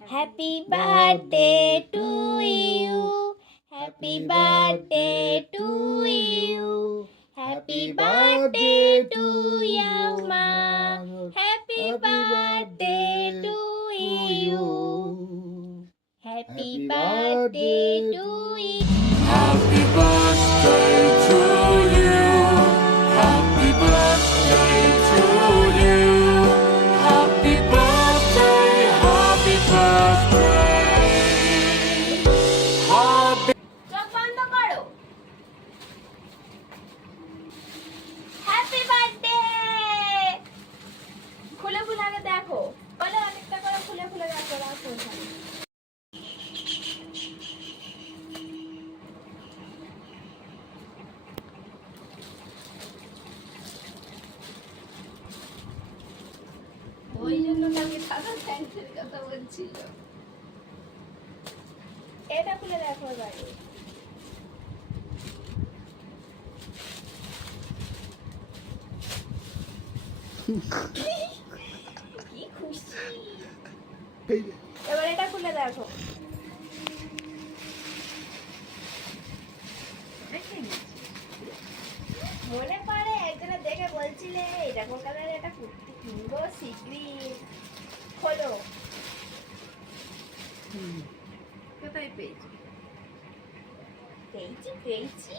Happy birthday to you. Happy birthday to you. Happy birthday to you, Ma. Happy birthday to you. Happy birthday to you. Happy birthday to you. Happy birthday to you. Happy birthday, happy birthday. Happy চোখ বন্ধ করো। Happy birthday. খুলে খুলে আগে দেখো। বলো একটা করে খুলে খুলে দেখো রাখো ওখানে। ওই জন্য কালকে সাদা প্যান্টের কথা বলছিল। এটা খুলে দেখো এবারে। কি খুশি। এবার এটা খুলে দেখো। মনে পড়ে একজনে দেখে বলছিলে এটা কোন কালারের একটা কুর্তি কিনবো শীঘ্রই। খোলো। কোথায় পেয়েছি? পেয়েছি পেয়েছি।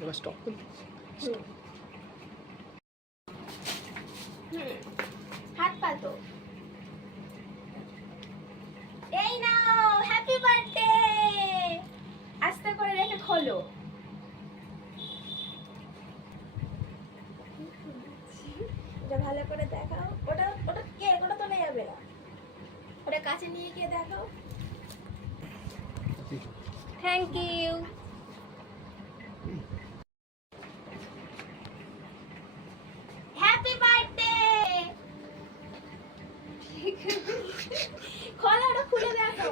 এবার স্টপ করুন। হুম। হাত পাতো। এই নাও হ্যাপি বার্থডে। আস্তে করে রেখে খোলো। এটা ভালো করে দেখাও। ওটা ওটা কে ওটা তোলা যাবে না। ওটা কাছে নিয়ে গিয়ে দেখাও। Thank you. Happy birthday. খোলো ওটা খুলে দেখো।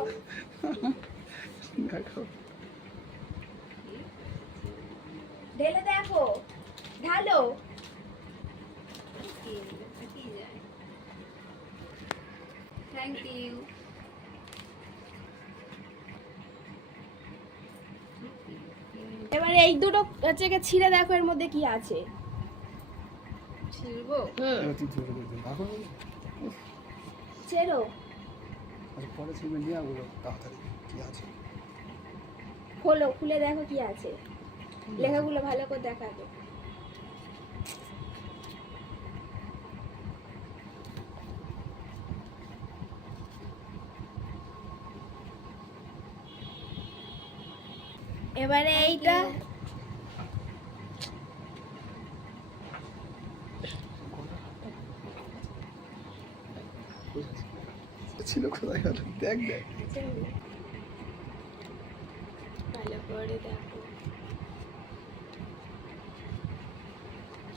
দেখো ঢেলে দেখো। ঢালো। কি যায়? Thank you. এবারে এই দুটো হচ্ছে ছিঁড়ে দেখো এর মধ্যে কি আছে। ছিড়বো? এবার তুই ধরে ধরে দেখো। ছেড়ো। আচ্ছা পরে ছিলবে নিয়ে ওগুলো তাড়াতাড়ি কি আছে। খোলো খুলে দেখো কি আছে। লেখাগুলো ভালো করে দেখাবে। এবারে এইটা ছিল কোথায় গেল দেখ দেখ। ভালো করে দেখো।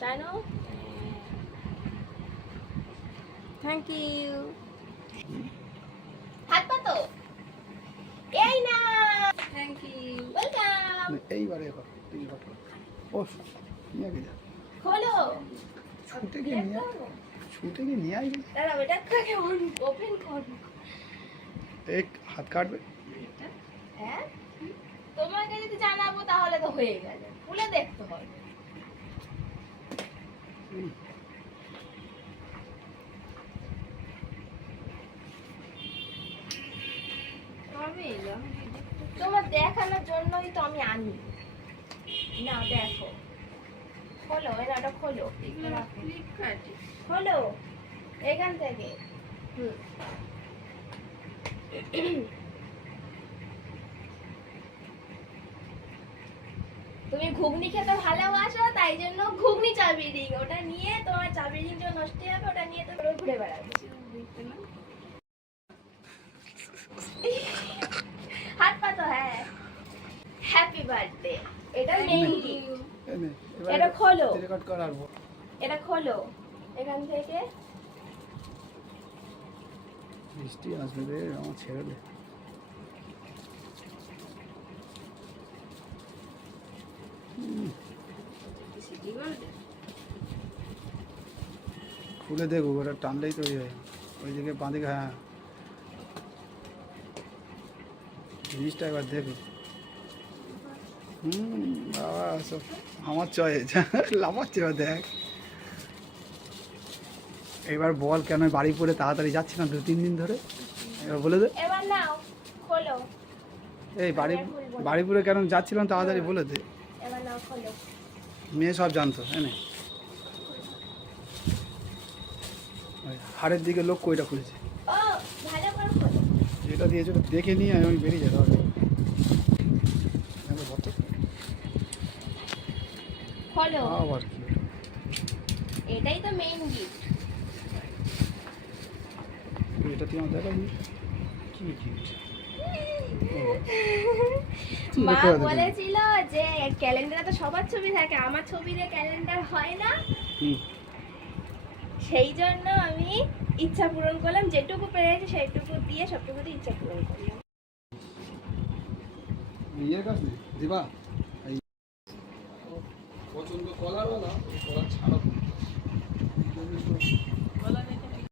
জানো থ্যাংক ইউ। হাত পাতো। এই না থ্যাংক ইউ। ওয়েলকাম। এইবারে এবার এইবার ও নিয়ে আগে যা খোলো। ছুটে গিয়ে নিয়ে ছুটে গিয়ে নিয়ে আসবে। দাঁড়াও এটা ওপেন করো। এক হাত কাটবে। হ্যাঁ তোমাকে যদি জানাবো তাহলে তো হয়ে গেল। খুলে দেখতে হবে। কবে এলো? তোমার দেখানোর জন্যই তো আমি আনি। না দেখো। খোলো এটা খোলো। এগুলো ফ্লিপকার্টে। খোলো এখান থেকে। তুমি ঘুগনি খেতে ভালোবাসো তাই জন্য ঘুগনি চাবি রিং ওটা নিয়ে তোমার চাবি রিং যখন নষ্ট হবে ওটা নিয়ে তুমি ঘুরে বেড়াবে। দেখতে না? হাত পাতো। হ্যাঁ হ্যাপি বার্থডে। এটা মেইন গিফট। এবার এটা খোলো। রেকর্ড করার পর এটা খোলো এখান থেকে। বৃষ্টি আসবে রে আমার ছেড়ে দে। বলতে খুলে দেখো, ওটা টানলেই তো হয়। ওইদিকে বাঁদিকে, হ্যাঁ জিনিসটা একবার দেখো। বাবা সব আমার চয়েস লাফাচ্ছে এবার দেখ। এবার বল কেন বাড়ি পড়ে তাড়াতাড়ি যাচ্ছি না 2-3 দিন ধরে, এবার বলে দে। এবার নাও খোলো, এই বাড়িপুরে কেন যাচ্ছিলাম তাড়াতাড়ি বলে দে। এবার নাও খোলো। মেয়ে সব জানতো, হ্যাঁ না? ওই হাড়ের দিকে লোক কইটা খুলেছে, ও ভালো করে খোলো। যেটা দিয়েছে ওটা দেখে নিয়ে আমি বেরিয়ে যেতে হবে। খোলো, আবার কি ওটা? এটাই তো মেইন গিফট। এটা তুই আমার দেখাবি কি গিফট? মা বলেছিল যে ক্যালেন্ডারে তো সবার ছবি থাকে, আমার ছবি দিয়ে ক্যালেন্ডার হয় না, সেই জন্য আমি ইচ্ছা পূরণ করলাম, যেটুকু পেরেছি সেইটুকু দিয়ে সবটুকু দিয়ে ইচ্ছা পূরণ করলাম। ইয়ের কাছে দিবা এই পছন্দ কলারওয়ালা, কলার ছাড়া